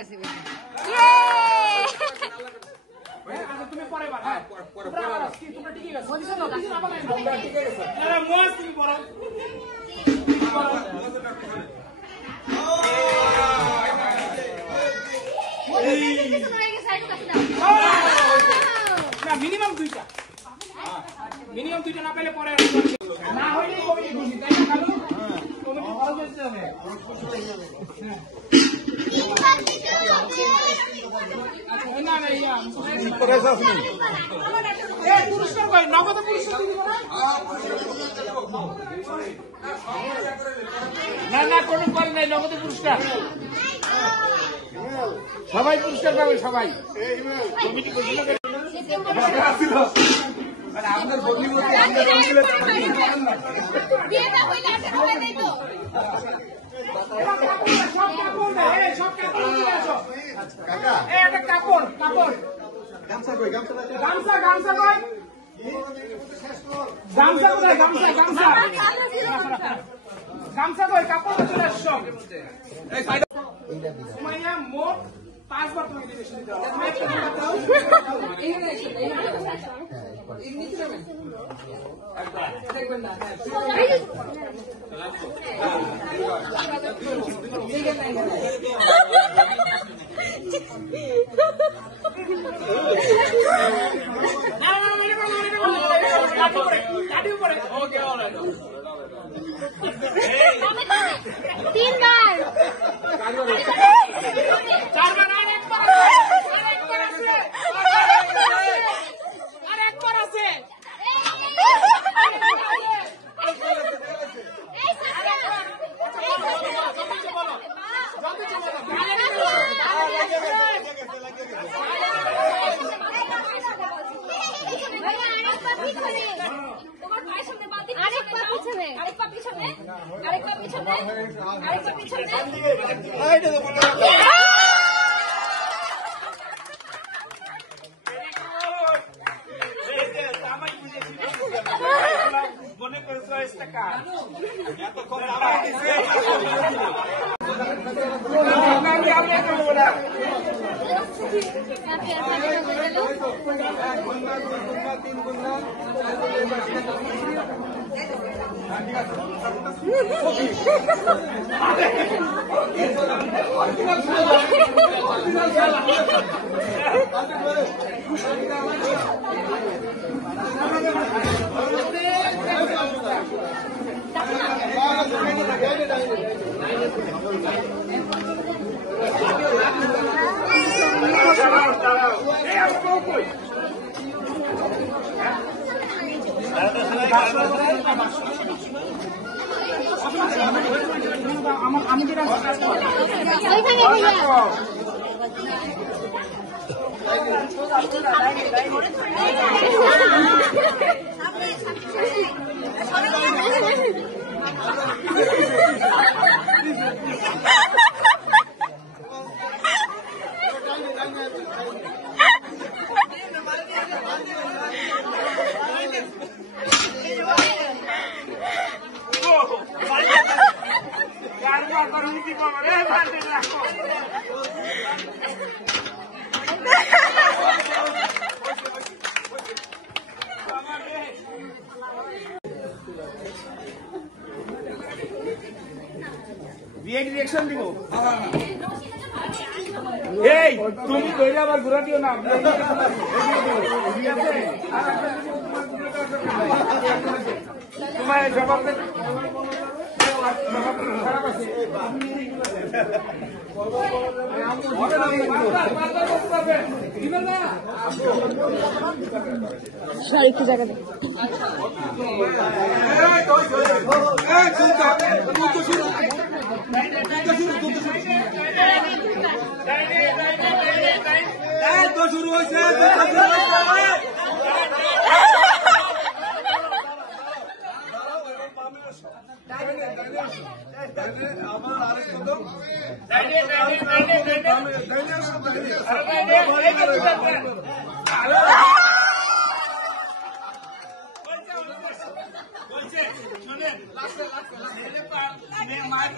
গেছে বেশি। তুমি পরে বার হ্যাঁ পরে কি তোমরা ঠিকই গেছো পজিশন নাও পিছনে আবার লাইন তোমরা ঠিকই গেছো আরে মোজ তুমি পড়ো না মিনিমাম দুইটা না পেলে পরে না হইলে কমিটি খুশি তাই না কালু কমিটি ভালো করতে হবে না না ইয়া পুরস্কার কই নগদ পুরস্কার দিব না না কোনো করে নাই নগদ পুরস্কার সবাই পুরস্কার পাবে সবাই কমিটি ঘোষণা করে মানে আপনার বদলি করতে আমরা রঙগুলো বিয়েটা হইলে আছে সবাই দেই তো সব কাপড় নিয়ে আসো কাকা এই একটা কাপড় গামছা কই গামছা কই গামছা কোথায় গামছা কই কাপড় চলে আসছো এই সাইড মাইয়া মোট 5 বার তুমি দিতে শুনতে দাও এই নিচে যাবেন দেখবেন না তিনবার চারবার আরেকবার আছে মনে করেছো আমি যেটা রিঅ্যাকশন দিব এই তুমি কইলে আবার ঘুরা দিও না তোমার জবাব খারাপ আছে একটু জায়গা দে শুরু হয়েছে আমার আরেক কদম মায়ের